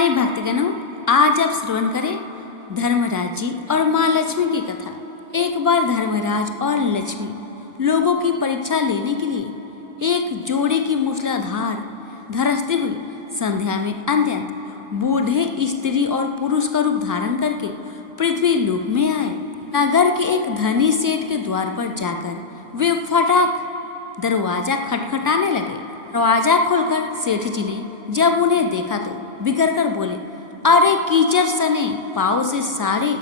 प्यारे भक्तगणों, आज आप श्रवण करें धर्मराज जी और माँ लक्ष्मी की कथा। एक बार धर्मराज और लक्ष्मी लोगों की परीक्षा लेने के लिए एक जोड़े की मूसलाधार धरसते हुए संध्या में अत्यंत बूढ़े स्त्री और पुरुष का रूप धारण करके पृथ्वी लोक में आए। नगर के एक धनी सेठ के द्वार पर जाकर वे फटाक दरवाजा खटखटाने लगे। दरवाजा खोलकर सेठ जी ने जब उन्हें देखा तो बिगड़ कर बोले, अरे कीचड़ सने पाँव से सारे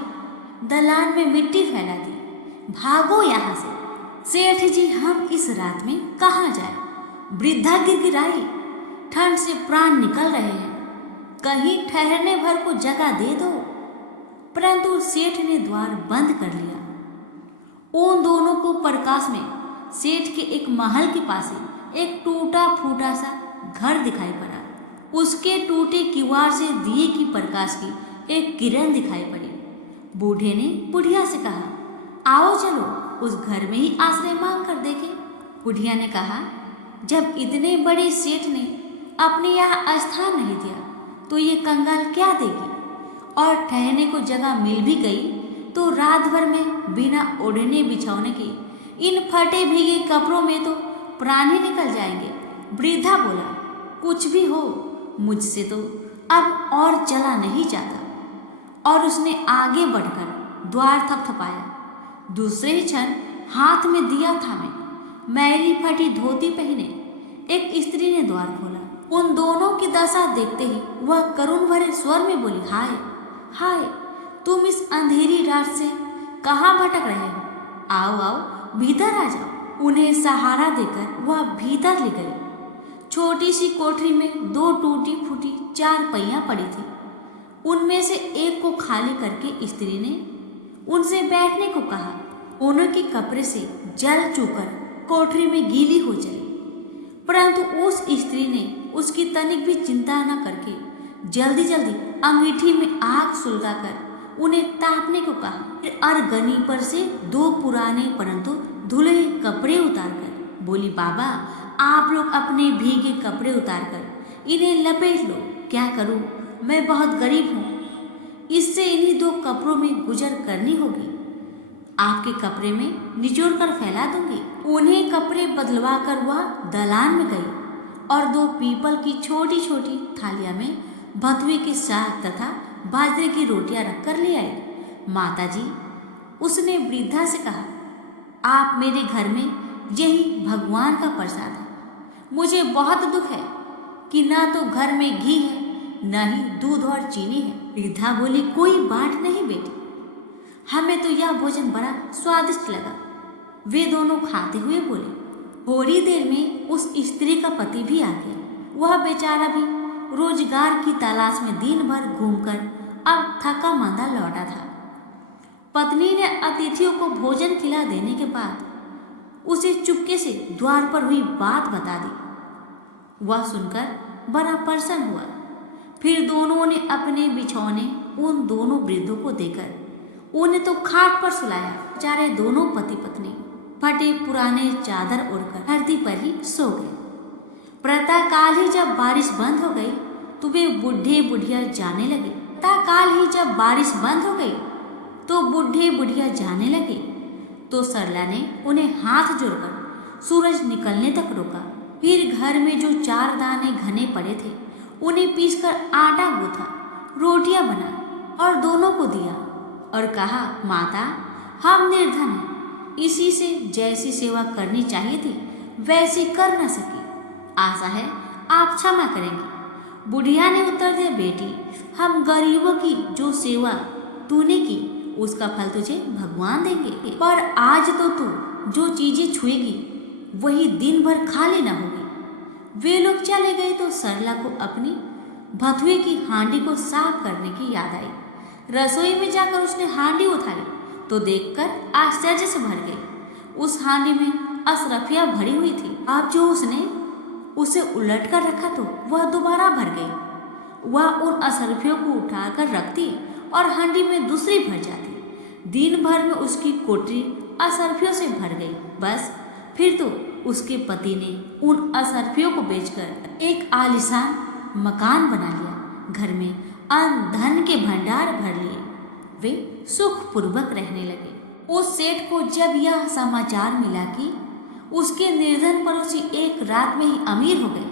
दलान में मिट्टी फैला दी, भागो यहाँ से। सेठ जी, हम इस रात में कहाँ जाए? वृद्धा गिड़गिड़ाई, ठंड से प्राण निकल रहे हैं, कहीं ठहरने भर को जगह दे दो। परंतु सेठ ने द्वार बंद कर लिया। उन दोनों को प्रकाश में सेठ के एक महल के पास ही एक टूटा फूटा सा घर दिखाई पड़ा। उसके टूटे किवाड़ से दिए की प्रकाश की एक किरण दिखाई पड़ी। बूढ़े ने बुढ़िया से कहा, आओ चलो उस घर में ही आश्रय मांग कर देखें। बुढ़िया ने कहा, जब इतने बड़े सेठ ने अपने यहाँ स्थान नहीं दिया तो ये कंगाल क्या देगी? और ठहरने को जगह मिल भी गई तो रात भर में बिना ओढ़ने बिछौने के इन फटे भीगे कपड़ों में तो प्राण ही निकल जाएंगे। वृद्धा बोला, कुछ भी हो, मुझसे तो अब और चला नहीं जाता। और उसने आगे बढ़कर द्वार थपथपाया। दूसरे ही क्षण हाथ में दिया थामे मैली फटी धोती पहने एक स्त्री ने द्वार खोला। उन दोनों की दशा देखते ही वह करुण भरे स्वर में बोली, हाय हाय, तुम इस अंधेरी रात से कहाँ भटक रहे हो? आओ आओ, भीतर आ जाओ। उन्हें सहारा देकर वह भीतर ले गई। छोटी सी कोठरी में दो टूटी फूटी चार पहियां पड़ी थी। उनमें से एक को खाली करके स्त्री ने उनसे बैठने को कहा। उनके कपड़े से जल चूकर कोठरी में गीली हो जाए, परंतु उस स्त्री ने उसकी तनिक भी चिंता न करके जल्दी जल्दी अंगीठी में आग सुलगाकर उन्हें तापने को कहा। फिर अरगनी पर से दो पुराने परंतु धुले कपड़े उतारकर बोली, बाबा आप लोग अपने भीगे कपड़े उतारकर इन्हें लपेट लो। क्या करूं, मैं बहुत गरीब हूँ, इससे इन्हीं दो कपड़ों में गुजर करनी होगी। आपके कपड़े में निचोड़ कर फैला दूंगी। उन्हें कपड़े बदलवा कर वह दलान में गई और दो पीपल की छोटी छोटी थालियां में भथुए के साग तथा बाजरे की रोटियां रखकर ले आई। माता जी, उसने वृद्धा से कहा, आप मेरे घर में यही भगवान का प्रसाद है। मुझे बहुत दुख है कि ना तो घर में घी है न ही दूध और चीनी है। वृद्धा बोली, कोई बात नहीं बेटी, हमें तो यह भोजन बड़ा स्वादिष्ट लगा। वे दोनों खाते हुए बोले। थोड़ी देर में उस स्त्री का पति भी आ गया। वह बेचारा भी रोजगार की तलाश में दिन भर घूमकर अब थका मांदा लौटा था। पत्नी ने अतिथियों को भोजन खिला देने के बाद उसे चुपके से द्वार पर हुई बात बता दी। वह सुनकर बड़ा प्रसन्न हुआ। फिर दोनों ने अपने बिछौने उन दोनों वृद्धों को देकर उन्हें तो खाट पर सुलाया। बेचारे दोनों पति पत्नी फटे पुराने चादर ओढ़कर धरती पर ही सो गए। प्रातः काल ही जब बारिश बंद हो गई तो वे बूढ़े बुढ़िया जाने लगे। प्रातः काल ही जब बारिश बंद हो गई तो बूढ़े बुढ़िया जाने लगे। तो सरला ने उन्हें हाथ जोड़कर सूरज निकलने तक रोका। फिर घर में जो चार दाने घने पड़े थे उन्हें पीसकर आटा गूथा, रोटियां बना और दोनों को दिया और कहा, माता हम निर्धन हैं, इसी से जैसी सेवा करनी चाहिए थी वैसी कर न सकी, आशा है आप क्षमा करेंगी। बुढ़िया ने उत्तर दिया, बेटी हम गरीबों की जो सेवा तूने की उसका फल तुझे भगवान देंगे, पर आज तो तू जो चीजें छुएगी वही दिन भर खा लेना होगी। वे लोग चले गए तो सरला को अपनी भथुए की हांडी को साफ करने की याद आई। रसोई में जाकर उसने हांडी उठाई तो देखकर आश्चर्य से भर गई। उस हांडी में असरफिया भरी हुई थी। अब जो उसने उसे उलट कर रखा तो वह दोबारा भर गई। वह उन असरफियों को उठाकर रखती और हांडी में दूसरी भर जाती। दिन भर में उसकी कोठरी असरफियों से भर गई। बस फिर तो उसके पति ने उन असरफियों को बेचकर एक आलीशान मकान बना लिया। घर में अन्न धन के भंडार भर लिए। वे सुखपूर्वक रहने लगे। उस सेठ को जब यह समाचार मिला कि उसके निर्धन पड़ोसी एक रात में ही अमीर हो गए,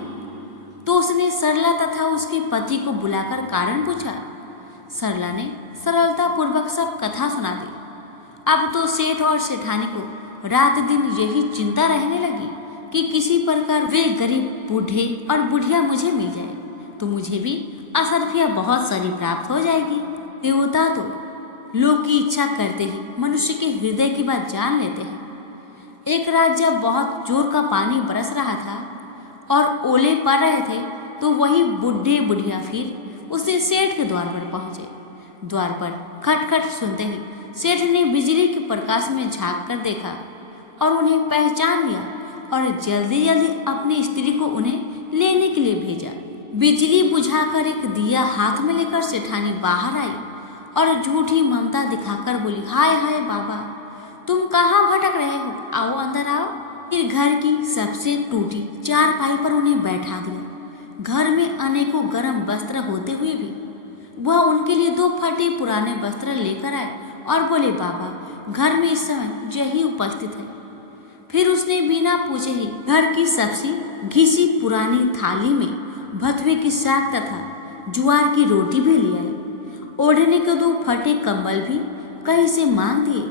तो उसने सरला तथा उसके पति को बुलाकर कारण पूछा। सरला ने सरलता पूर्वक सब कथा सुना दी। अब तो सेठ और सेठानी को रात दिन यही चिंता रहने लगी कि किसी प्रकार वे गरीब बूढ़े और बुढ़िया मुझे मिल जाए तो मुझे भी असरफिया बहुत सारी प्राप्त हो जाएगी। देवता तो लोग की इच्छा करते ही मनुष्य के हृदय की बात जान लेते हैं। एक रात जब बहुत जोर का पानी बरस रहा था और ओले पड़ रहे थे, तो वही बुढ़े बुढ़िया फिर उसे सेठ के द्वार पर पहुंचे। द्वार पर खटखट सुनते ही सेठ ने बिजली के प्रकाश में झांक कर देखा और उन्हें पहचान लिया और जल्दी जल्दी अपनी स्त्री को उन्हें लेने के लिए भेजा। बिजली बुझाकर एक दिया हाथ में लेकर सेठानी बाहर आई और झूठी ममता दिखाकर बोली, हाय हाय बाबा, तुम कहाँ भटक रहे हो, आओ अंदर आओ। फिर घर की सबसे टूटी चारपाई पर उन्हें बैठा दिया। घर में अनेकों गर्म वस्त्र होते हुए भी वह उनके लिए 2 फटे पुराने वस्त्र लेकर आए और बोले, बाबा घर में इस समय यही उपस्थित है। फिर उसने बिना पूछे ही घर की सबसे घिसी पुरानी थाली में भथुए की साग तथा ज्वार की रोटी भी ले आई। ओढ़ने के 2 फटे कंबल भी कहीं से मांग दिए।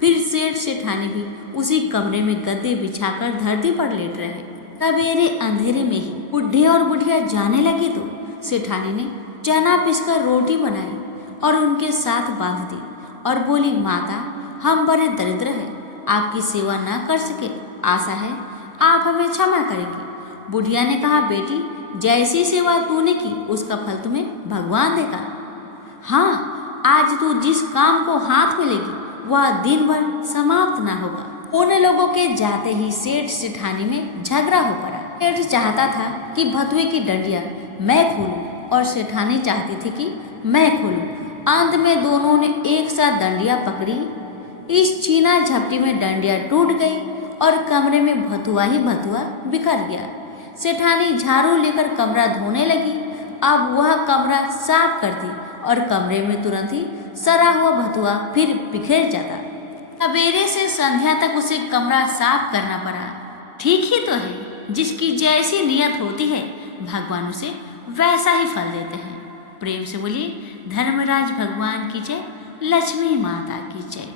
फिर सेठ सेठानी भी उसी कमरे में गद्दे बिछाकर धरती पर लेट रहे। सवेरे अंधेरे में ही बुढ़े और बुढ़िया जाने लगे तो सेठानी ने चना पीसकर रोटी बनाई और उनके साथ बांध दी और बोली, माता हम बड़े दरिद्र हैं, आपकी सेवा न कर सके, आशा है आप हमें क्षमा करेंगी। बुढ़िया ने कहा, बेटी जैसी सेवा तूने की उसका फल तुम्हें भगवान देगा। हाँ, आज तू जिस काम को हाथ में लेगी वह दिन भर समाप्त ना होगा। उन लोगों के जाते ही सेठ सेठानी में झगड़ा हो पड़ा। सेठ चाहता था कि भथुए की डंडिया मैं खोलूं और सेठानी चाहती थी कि मैं खोलूं। अंत में दोनों ने एक साथ डंडिया पकड़ी। इस छीना झपटी में डंडिया टूट गई और कमरे में भथुआ ही भथुआ बिखर गया। सेठानी झाड़ू लेकर कमरा धोने लगी। अब वह कमरा साफ कर दी और कमरे में तुरंत ही सड़ा हुआ भथुआ फिर बिखर जाता। सवेरे से संध्या तक उसे कमरा साफ करना पड़ा। ठीक ही तो है, जिसकी जैसी नियत होती है भगवान उसे वैसा ही फल देते हैं। प्रेम से बोलिए धर्मराज भगवान की जय, लक्ष्मी माता की जय।